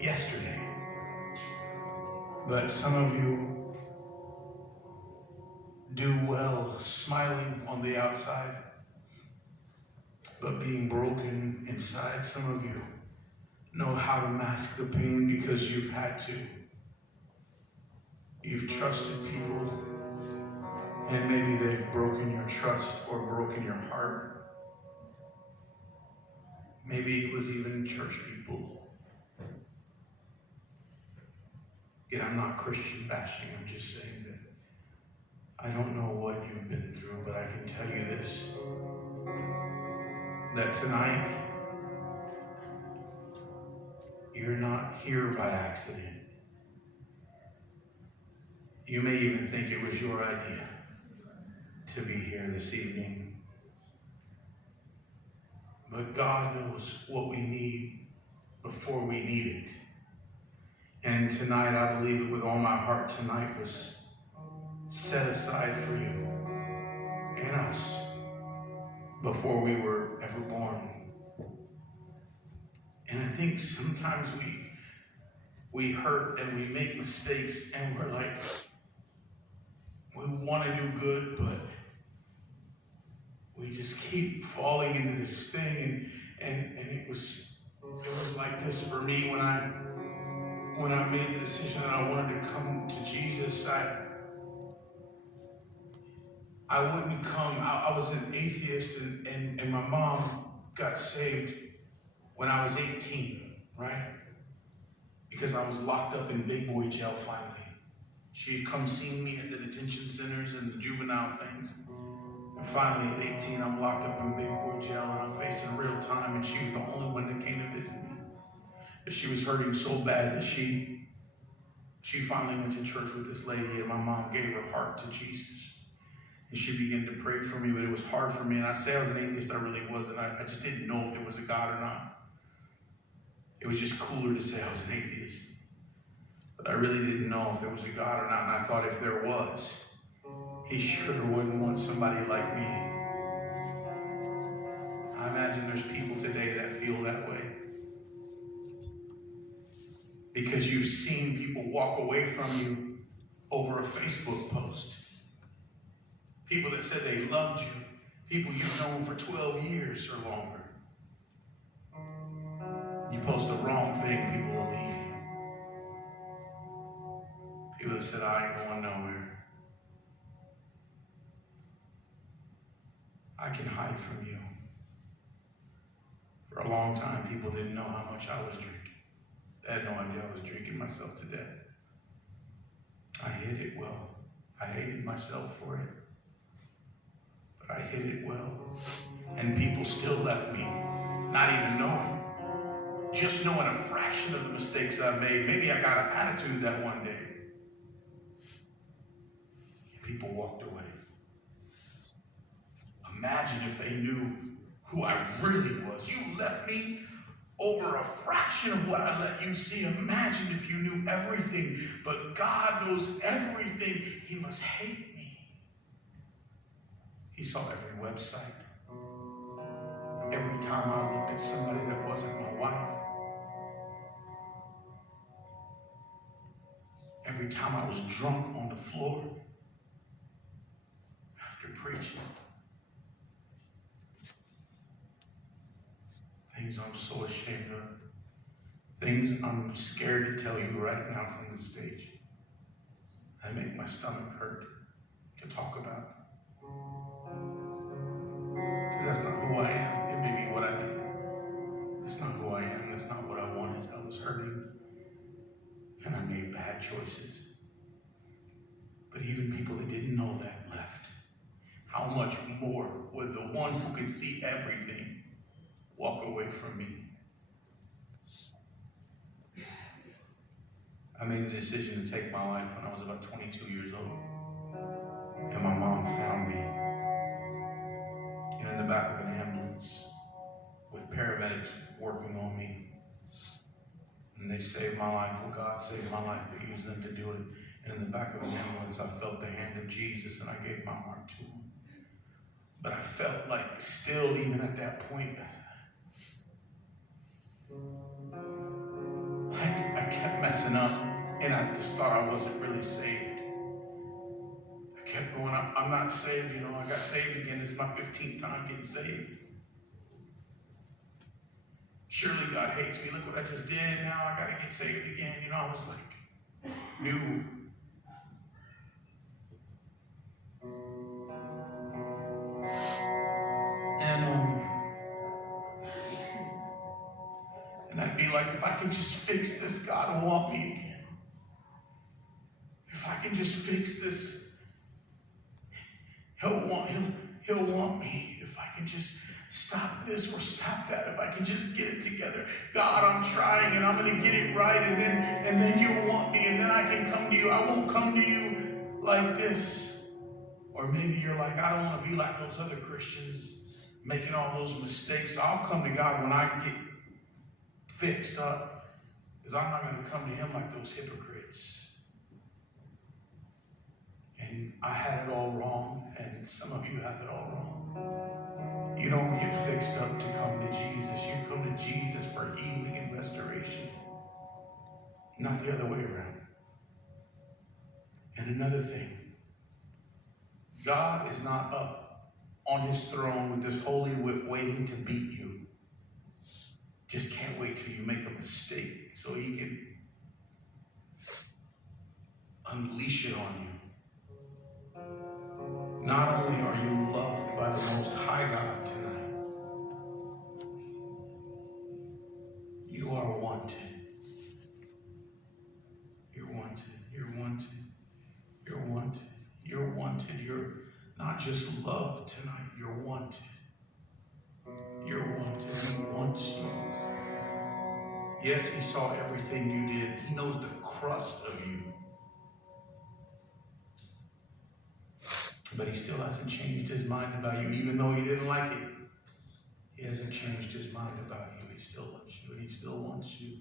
yesterday. But some of you do well smiling on the outside, but being broken inside. Some of you know how to mask the pain because you've had to. You've trusted people, and maybe they've broken your trust or broken your heart. Maybe it was even church people. Yet I'm not Christian bashing, I'm just saying that I don't know what you've been through, but I can tell you this, that tonight, you're not here by accident. You may even think it was your idea to be here this evening. But God knows what we need before we need it. And tonight, I believe it with all my heart, tonight was set aside for you and us before we were ever born. And I think sometimes we hurt and we make mistakes and we're like, we want to do good, but we just keep falling into this thing. And it was like this for me when I made the decision that I wanted to come to Jesus. I wouldn't come. I was an atheist, and my mom got saved when I was 18, right? Because I was locked up in big boy jail finally. She had come see me at the detention centers and the juvenile things. And finally at 18, I'm locked up in big boy jail and I'm facing real time, and she was the only one that came to visit me. But she was hurting so bad that she finally went to church with this lady, and my mom gave her heart to Jesus. And she began to pray for me, but it was hard for me. And I say I was an atheist, I really wasn't. I just didn't know if there was a God or not. It was just cooler to say I was an atheist. But I really didn't know if there was a God or not. And I thought if there was, he sure wouldn't want somebody like me. I imagine there's people today that feel that way. Because you've seen people walk away from you over a Facebook post. People that said they loved you. People you've known for 12 years or longer. You post the wrong thing, people will leave you. People that said, I ain't going nowhere. I can hide from you. For a long time, people didn't know how much I was drinking. They had no idea I was drinking myself to death. I hid it well. I hated myself for it. But I hid it well. And people still left me, not even knowing. Just knowing a fraction of the mistakes I made. Maybe I got an attitude that one day. People walked away. Imagine if they knew who I really was. You left me over a fraction of what I let you see. Imagine if you knew everything, but God knows everything. He must hate me. He saw every website. Every time I looked at somebody that wasn't my wife. Every time I was drunk on the floor after preaching. Things I'm so ashamed of. Things I'm scared to tell you right now from the stage. That make my stomach hurt to talk about. Because that's not who I am. It may be what I did. It's not who I am. It's not what I wanted. I was hurting. And I made bad choices. But even people that didn't know that left. How much more would the one who can see everything walk away from me? I made the decision to take my life when I was about 22 years old. And my mom found me. In the back of an ambulance with paramedics working on me. And they saved my life. Well, God saved my life, but He used them to do it. And in the back of an ambulance, I felt the hand of Jesus, and I gave my heart to Him. But I felt like still, even at that point, kept messing up, and I just thought I wasn't really saved. I kept going, I'm not saved, I got saved again. This is my 15th time getting saved. Surely God hates me. Look what I just did. Now I got to get saved again. I was like, new. And I'd be like, if I can just fix this, God will want me again. If I can just fix this, He'll want me. If I can just stop this or stop that, if I can just get it together. God, I'm trying and I'm going to get it right, and then you'll want me, and then I can come to you. I won't come to you like this. Or maybe you're like, I don't want to be like those other Christians making all those mistakes. I'll come to God when I get fixed up, because I'm not going to come to him like those hypocrites. And I had it all wrong, and some of you have it all wrong. You don't get fixed up to come to Jesus. You come to Jesus for healing and restoration, not the other way around. And another thing, God is not up on his throne with this holy whip waiting to beat you. Just can't wait till you make a mistake so he can unleash it on you. Not only are you loved by the Most High God tonight, you are wanted. You're wanted. You're wanted. You're wanted. You're wanted. You're not just loved tonight. You're wanted. You're wanted. He wants you. Yes, he saw everything you did. He knows the crust of you. But he still hasn't changed his mind about you, even though he didn't like it. He hasn't changed his mind about you. He still loves you and he still wants you.